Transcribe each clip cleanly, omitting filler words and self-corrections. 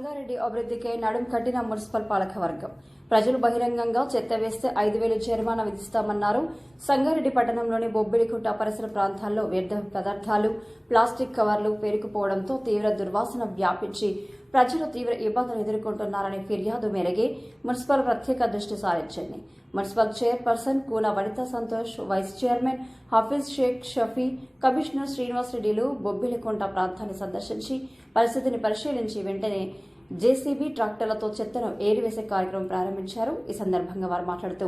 సంగారెడ్డి అభివృద్ధికి నడుం కట్టిన మున్సిపల్ పాలకవర్గం. ప్రజలు బహిరంగంగా చెత్త వేస్తే 5,000 జరిమానా విధిస్తామన్నారు. సంగారెడ్డి పట్టణంలోని బొబ్బిలికుంట పరిసర ప్రాంతాల్లో వ్యర్థ పదార్థాలు, ప్లాస్టిక్ కవర్లు పేరుకుపోవడంతో తీవ్ర దుర్వాసన వ్యాపించి ప్రజలు తీవ్ర ఇబ్బందులు ఎదుర్కొంటున్నారనే ఫిర్యాదు మేరకే మున్సిపల్ ప్రత్యేక దృష్టి సారించింది. Municipal chairperson Koona Vanitha Santosh, vice chairman Hafeez Sheikh Shafi, commissioner Srinivas రెడ్డిలు బొబ్బిలికుంట ప్రాంతాన్ని సందర్శించి పరిస్థితిని పరిశీలించి వెంటనే జేసీబీ ట్రాక్టర్లతో చెత్తను ఏరివేసే కార్యక్రమం ప్రారంభించారు. ఈ సందర్భంగా వారు మాట్లాడుతూ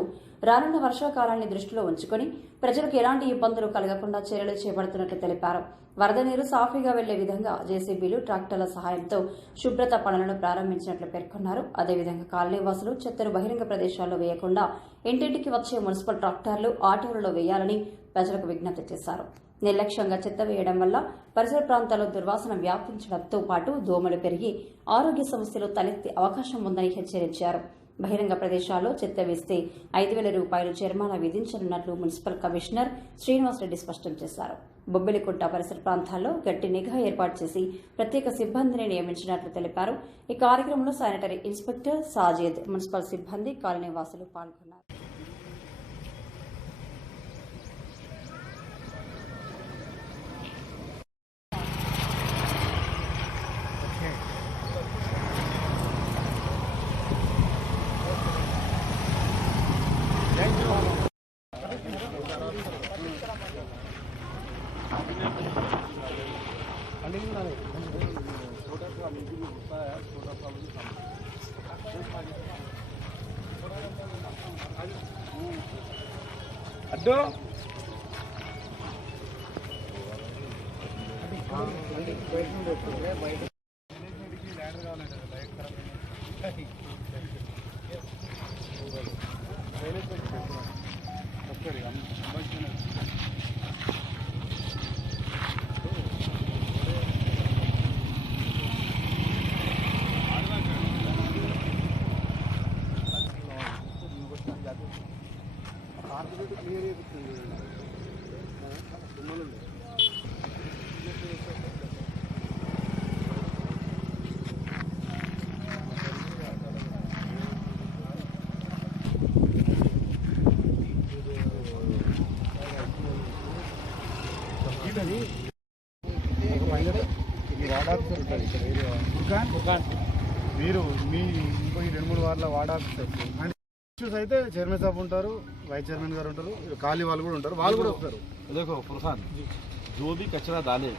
రానున్న వర్షాకాలాన్ని దృష్టిలో ఉంచుకుని ప్రజలకు ఎలాంటి ఇబ్బందులు కలగకుండా చర్యలు చేపడుతున్నట్లు తెలిపారు. వరద నీరు సాఫీగా వెళ్లే విధంగా జేసీబీలు ట్రాక్టర్ల సహాయంతో శుభ్రత పనులను ప్రారంభించినట్లు పేర్కొన్నారు. అదేవిధంగా కాలనీవాసులు చెత్తను బహిరంగ ప్రదేశాల్లో వేయకుండా ఇంటింటికి వచ్చే మున్సిపల్ ట్రాక్టర్లు, ఆటోలలో వేయాలని ప్రజలకు విజ్ఞప్తి చేశారు. నిర్లక్ష్యంగా చెత్త వేయడం వల్ల పరిసర ప్రాంతాల్లో దుర్వాసన వ్యాపించడంతో పాటు దోమలు పెరిగి ఆరోగ్య సమస్యలు తలెత్తే అవకాశం ఉందని హెచ్చరించారు. బహిరంగ ప్రదేశాల్లో చెత్త వేస్తే 5,000 రూపాయలు జరిమానా విధించనున్నట్లు మున్సిపల్ కమిషనర్ శ్రీనివాస్ రెడ్డి స్పష్టం చేశారు. బొబ్బిలికుంట పరిసర ప్రాంతాల్లో గట్టి నిఘా ఏర్పాటు చేసి ప్రత్యేక సిబ్బందిని నియమించినట్లు తెలిపారు. ఈ కార్యక్రమంలో శానిటరీ ఇన్స్పెక్టర్ సాజీద్, మున్సిపల్ సిబ్బంది, కాలనీవాసులు పాల్గొన్నారు. అడ్డో మీరు మీ ఇంకో 2-3 వార్ల వార్డ్ ఆఫీసర్స్ అండ్ ఇష్యూస్ అయితే చైర్మన్ సాబ్ ఉంటారు, వైస్ చైర్మన్ గారు ఉంటారు, ఖాళీ వాళ్ళు కూడా ఉంటారు, వాళ్ళు కూడా వస్తారు. देखो फरहान जो भी कचरा डाले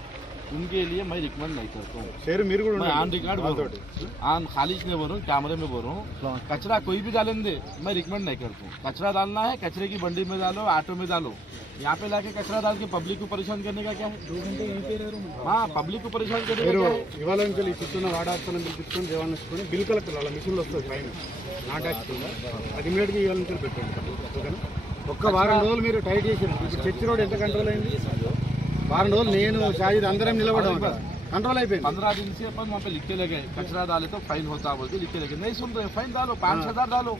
उनके लिए मैं रिकमेंड नहीं करता हूँ. शेर మీరు కూడా मैं ऑन रिकॉर्ड बोल रहा हूँ, ऑन खालिश नहीं बोल रहा हूँ, कैमरे में बोल रहा हूँ. कचरा कोई भी डालेंगे मैं रिकमेंड नहीं करता हूँ. कचरा डालना है कचरे की बंडी में डालो, ऑटो में डालो. यहाँ पे लाके कचरा डाल के पब्लिक को परेशान करने का क्या है? 2 घंटे यहीं पे रह. हाँ, पब्लिक को परेशान करने का क्या है? ఇవాళ నుంచి ఈ చుట్టూ వార్డ్ ఆఫీసర్ని పిలిపించుకొని దేవాన్ని బిల్ కలెక్టర్ వాళ్ళ మిషన్లు వస్తుంది పైన నాటాకుండా అది ఇమీడియట్గా ఇవాళ నుంచి పెట్టండి. ఓకేనా? ఒక్క వారం రోజులు మీరు టైట్ చేసారు. ఇప్పుడు చర్చి రోడ్ ఎంత కంట్రోల్ అయింది? వారం రోజులు నేను షాజిద్ అందరం నిలబడ్డాం, कंट्रोल आई. 15 दिन से अपन वहाँ पे लिख के लगे कचरा डाले तो फाइन होता बोलते लिख के लगे. नहीं सुन रहे, फाइन डालो, 5,000 डालो.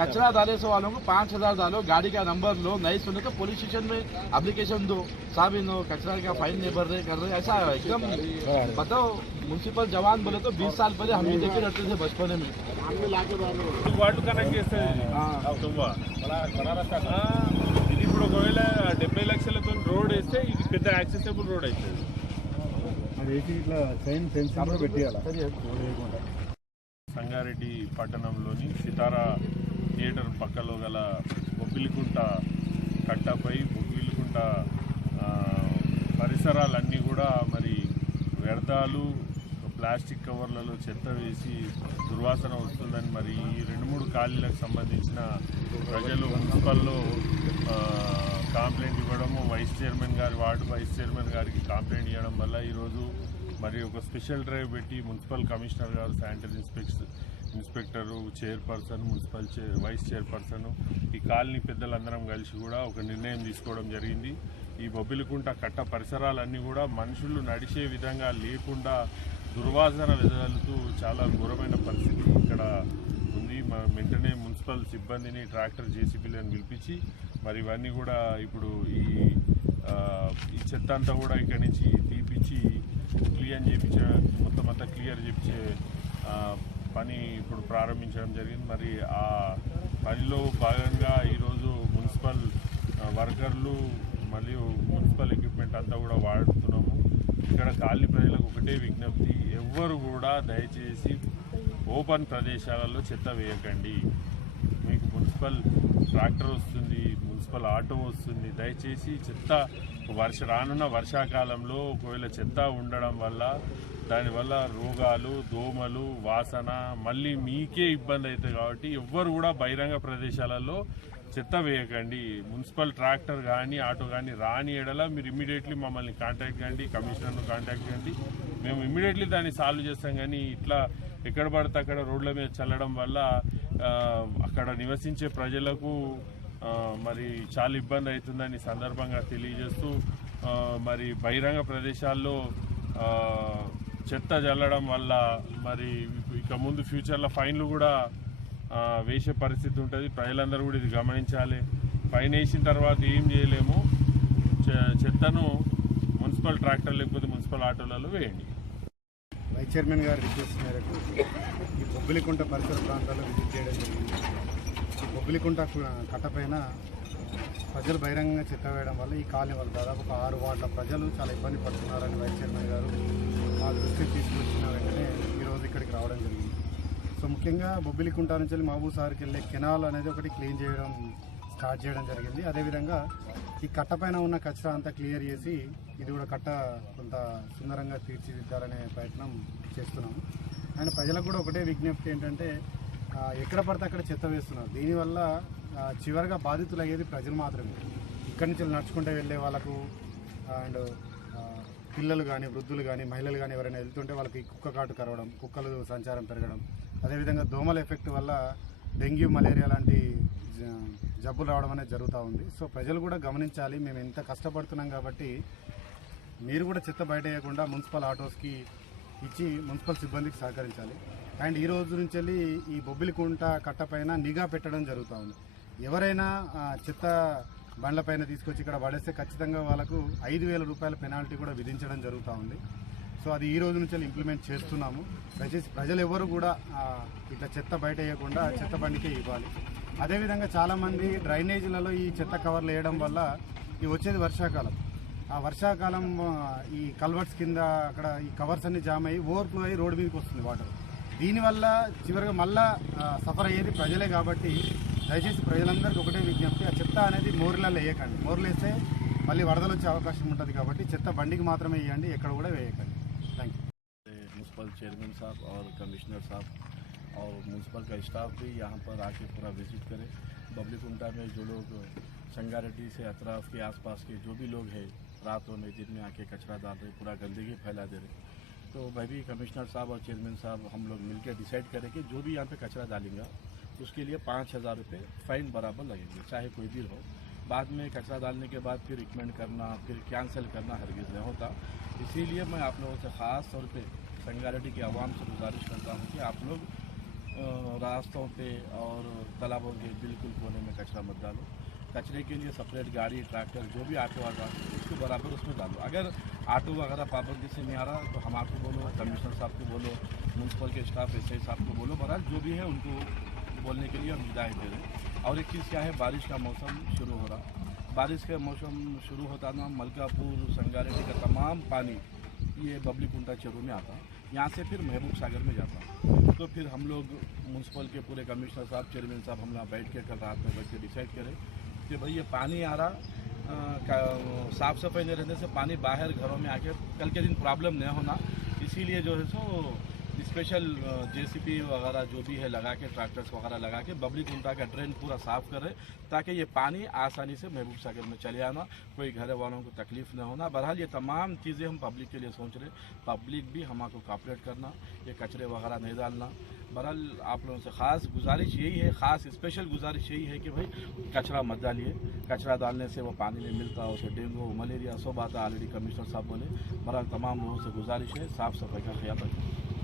कचरा डाले सो वालों को 5,000 डालो. गाड़ी का नंबर लो, नहीं सुने तो पुलिस स्टेशन में एप्लीकेशन दो, साहब इन कचरा का फाइन नहीं भर रहे कर रहे. ऐसा एकदम बताओ. म्यूनसिपल जवान बोले तो 20 साल पहले हम ही देखे रहते थे बचपन में. వాటర్ కనెక్ట్ చేస్తుంది ఇది. ఇప్పుడు ఒకవేళ 70 లక్షలతో రోడ్ వేస్తే ఇది పెద్ద యాక్సెసిబుల్ రోడ్ అవుతుంది. సంగారెడ్డి పట్టణంలోని సితారా థియేటర్ పక్కలో గల బొబ్బిలికుంట కట్టపై బొబ్బిలికుంట పరిసరాలన్నీ కూడా మరి వ్యర్థాలు, ప్లాస్టిక్ కవర్లలో చెత్త వేసి దుర్వాసన వస్తుందని మరి ఈ 2-3 కాలనీలకు సంబంధించిన ప్రజలు మున్సిపల్లో కంప్లైంట్ ఇవ్వడము, వైస్ చైర్మన్ గారి వార్డు వైస్ చైర్మన్ గారికి కంప్లైంట్ ఇవ్వడం వల్ల ఈరోజు మరి ఒక స్పెషల్ డ్రైవ్ పెట్టి మున్సిపల్ కమిషనర్ గారు, sanitary inspector, chairperson, municipal vice chairperson, ఈ కాలనీ పెద్దలందరం కలిసి కూడా ఒక నిర్ణయం తీసుకోవడం జరిగింది. ఈ బొబ్బిలికుంట కట్ట పరిసరాలన్నీ కూడా మనుషులు నడిచే విధంగా లేకుండా దుర్వాసన వెదజల్లుతూ చాలా ఘోరమైన పరిస్థితి ఇక్కడ ఉంది. మనం వెంటనే మున్సిపల్ సిబ్బందిని, ట్రాక్టర్, జేసీబీలను పిలిపించి మరి ఇవన్నీ కూడా ఇప్పుడు ఈ చెత్త అంతా కూడా ఇక్కడి నుంచి తీపిచ్చి క్లియర్ చేయించే, మొత్తం అంతా క్లియర్ చేయించే పని ఇప్పుడు ప్రారంభించడం జరిగింది. మరి ఆ పనిలో భాగంగా ఈరోజు మున్సిపల్ వర్కర్లు మరియు మున్సిపల్ ఎక్విప్మెంట్ అంతా కూడా వాడుతున్నాము. ఇక్కడ కాలనీ ప్రజలకు ఒకటే విజ్ఞప్తి, ఎవ్వరు కూడా దయచేసి ఓపెన్ ప్రదేశాలలో చెత్త వేయకండి. మీకు మున్సిపల్ ట్రాక్టర్ వస్తుంది, మున్సిపల్ ఆటో వస్తుంది, దయచేసి చెత్త రానున్న వర్షాకాలంలో ఒకవేళ చెత్త ఉండడం వల్ల దానివల్ల రోగాలు, దోమలు, వాసన మళ్ళీ మీకే ఇబ్బంది అవుతుంది. కాబట్టి ఎవ్వరు కూడా బహిరంగ ప్రదేశాలలో చెత్త వేయకండి. మున్సిపల్ ట్రాక్టర్ కానీ ఆటో కానీ రాని ఎడల మీరు ఇమ్మీడియట్లీ మమ్మల్ని కాంటాక్ట్ కండి, కమిషనర్ను కాంటాక్ట్ కండి. మేము ఇమ్మీడియట్లీ దాన్ని సాల్వ్ చేస్తాం. కానీ ఇట్లా ఎక్కడ పడితే అక్కడ రోడ్ల మీద చల్లడం వల్ల అక్కడ నివసించే ప్రజలకు మరి చాలా ఇబ్బంది అవుతుందని సందర్భంగా తెలియజేస్తూ, మరి బహిరంగ ప్రదేశాల్లో చెత్త చల్లడం వల్ల మరి ఇక ముందు ఫ్యూచర్లో ఫైన్లు కూడా వేసే పరిస్థితి ఉంటుంది. ప్రజలందరూ కూడా ఇది గమనించాలి. ఫైన్ వేసిన తర్వాత ఏం చేయలేము, చెత్తను మున్సిపల్ ట్రాక్టర్ లేకపోతే మున్సిపల్ ఆటోలలో వేయండి. వైస్ చైర్మన్ గారు రిక్వెస్ట్ మేరకు ఈ బొబ్బిలికుంట పరిసర ప్రాంతాల్లో విజిట్ చేయడం జరిగింది. ఈ బొబ్బిలికుంట కట్టపైన ప్రజలు బహిరంగంగా చెత్త వేయడం వల్ల ఈ కాలనీ వల్ల దాదాపు ఒక 6 వార్డుల ప్రజలు చాలా ఇబ్బంది పడుతున్నారని వైస్ చైర్మన్ గారు మా దృష్టికి తీసుకొచ్చిన వెంటనే ఈరోజు ఇక్కడికి రావడం జరిగింది. సో ముఖ్యంగా బొబ్బిలికుంట నుంచి మహబూబ్ సాగర్కి వెళ్ళే కెనాల్ అనేది ఒకటి క్లీన్ చేయడం స్టార్ట్ చేయడం జరిగింది. అదేవిధంగా ఈ కట్టపైన ఉన్న కచరా అంతా క్లియర్ చేసి ఇది కూడా కట్ట కొంత సుందరంగా తీర్చిదిద్దాలనే ప్రయత్నం చేస్తున్నాము. అండ్ ప్రజలకు కూడా ఒకటే విజ్ఞప్తి ఏంటంటే, ఎక్కడ పడితే అక్కడ చెత్త వేస్తున్నారు. దీనివల్ల చివరిగా బాధితులు అయ్యేది ప్రజలు మాత్రమే. ఇక్కడి నుంచి నడుచుకుంటూ వెళ్ళే వాళ్ళకు అండ్ పిల్లలు కానీ, వృద్ధులు కానీ, మహిళలు కానీ ఎవరైనా వెళ్తుంటే వాళ్ళకి కుక్క కాటు కరవడం, కుక్కలు సంచారం పెరగడం, అదేవిధంగా దోమల ఎఫెక్ట్ వల్ల డెంగ్యూ, మలేరియా లాంటి జబ్బులు రావడం అనేది జరుగుతూ ఉంది. సో ప్రజలు కూడా గమనించాలి, మేము ఎంత కష్టపడుతున్నాం కాబట్టి మీరు కూడా చెత్త బయట వేయకుండా మున్సిపల్ ఆటోస్కి ఇచ్చి మున్సిపల్ సిబ్బందికి సహకరించాలి. అండ్ ఈ రోజు నుంచి వెళ్ళి ఈ బొబ్బిలికుంట కట్టపైన నిఘా పెట్టడం జరుగుతూ ఉంది. ఎవరైనా చెత్త బండ్లపైన తీసుకొచ్చి ఇక్కడ పడేస్తే ఖచ్చితంగా వాళ్ళకు 5,000 రూపాయల పెనాల్టీ కూడా విధించడం జరుగుతూ ఉంది. సో అది ఈ రోజు నుంచి ఇంప్లిమెంట్ చేస్తున్నాము. దయచేసి ప్రజలు ఎవరు కూడా ఇట్లా చెత్త బయట వేయకుండా చెత్త బండికే ఇవ్వాలి. అదేవిధంగా చాలామంది డ్రైనేజీలలో ఈ చెత్త కవర్లు వేయడం వల్ల ఈ వచ్చేది వర్షాకాలం. ఆ వర్షాకాలం ఈ కల్వర్ట్స్ కింద అక్కడ ఈ కవర్స్ అన్ని జామ్ అయ్యి ఓవర్ఫ్లో అయ్యి రోడ్డు మీదకి వస్తుంది వాటర్. దీనివల్ల చివరిగా మళ్ళా సఫర్ అయ్యేది ప్రజలే. కాబట్టి దయచేసి ప్రజలందరికీ ఒకటే విజ్ఞప్తి, ఆ చెత్త అనేది మోర్లలో వేయకండి. మోర్లు వేస్తే మళ్ళీ వరదలు వచ్చే అవకాశం ఉంటుంది. కాబట్టి చెత్త బండికి మాత్రమే వేయండి, ఎక్కడ కూడా వేయకండి. Thank you. म्यूनसिपल चेयरमैन साहब और कमिश्नर साहब और म्यूनसिपल का स्टाफ भी यहाँ पर आके पूरा विजिट करे। बबलीकुंटा में जो लोग संगारेड्डी से अतराफ के आसपास के जो भी लोग हैं रातों में दिन में आके कचरा डाल रहे, पूरा गंदगी फैला दे रहे, तो मैं भी कमिश्नर साहब और चेयरमैन साहब हम लोग मिलकर डिसाइड करें कि जो भी यहाँ पे कचरा डालेंगे उसके लिए 5,000 रुपये फ़ाइन बराबर लगेंगे, चाहे कोई भी हो। बाद में कचरा डालने के बाद फिर रिकमेंड करना, फिर कैंसिल करना हरगिज़ नहीं होता। इसीलिए मैं आप लोगों से ख़ास तौर पे संगारेड्डी की आवाम से गुजारिश करता हूँ कि आप लोग रास्तों पे और तालाबों के बिल्कुल कोने में कचरा मत डालो। कचरे के लिए सेपरेट गाड़ी, ट्रैक्टर, जो भी ऑटो आ रहा है उसको बराबर उसमें डालो। अगर ऑटो वगैरह पाबंदी से नहीं आ रहा तो हम आपको बोलो, कमिश्नर साहब को बोलो, म्यूनसिपल के स्टाफ एसआई साहब को बोलो, बहरहाल जो भी है उनको बोलने के लिए हम हिदायत दे रहे हैं। और एक चीज़ क्या है, बारिश का मौसम शुरू हो रहा, बारिश का मौसम शुरू होता ना मलकापुर, संगारेड्डी का तमाम पानी ये बबलीकुंटा चेरू में आता, यहाँ से फिर महबूब सागर में जाता। तो फिर हम लोग म्यूनसिपल के पूरे कमिश्नर साहब, चेयरमैन साहब हम लोग बैठ के कल रात में बैठ के डिसाइड करें कि भाई ये पानी आ रहा, साफ़ सफाई नहीं रहने से पानी बाहर घरों में आके कल के दिन प्रॉब्लम नहीं होना, इसीलिए जो है सो स्पेशल जेसीबी वगैरह जो भी है लगा के, ट्रैक्टर्स वगैरह लगा के बबलीकुंटा का ड्रेन पूरा साफ़ करें ताकि ये पानी आसानी से महबूब सागर में चले आना, कोई घर वालों को तकलीफ न होना। बहरहाल ये तमाम चीज़ें हम पब्लिक के लिए सोच रहे, पब्लिक भी हमको कॉपरेट करना, ये कचरे वगैरह नहीं डालना। बहरहाल आप लोगों से ख़ास गुजारिश यही है, ख़ास स्पेशल गुजारिश यही है कि भाई कचरा मत डालिए। कचरा डालने से वो पानी में मिलता है, उसे डेंगू, मलेरिया सब आता, ऑलरेडी कमिश्नर साहब बोले। बहरहाल तमाम लोगों से गुजारिश है, साफ़ सफाई का ख्याल रखें।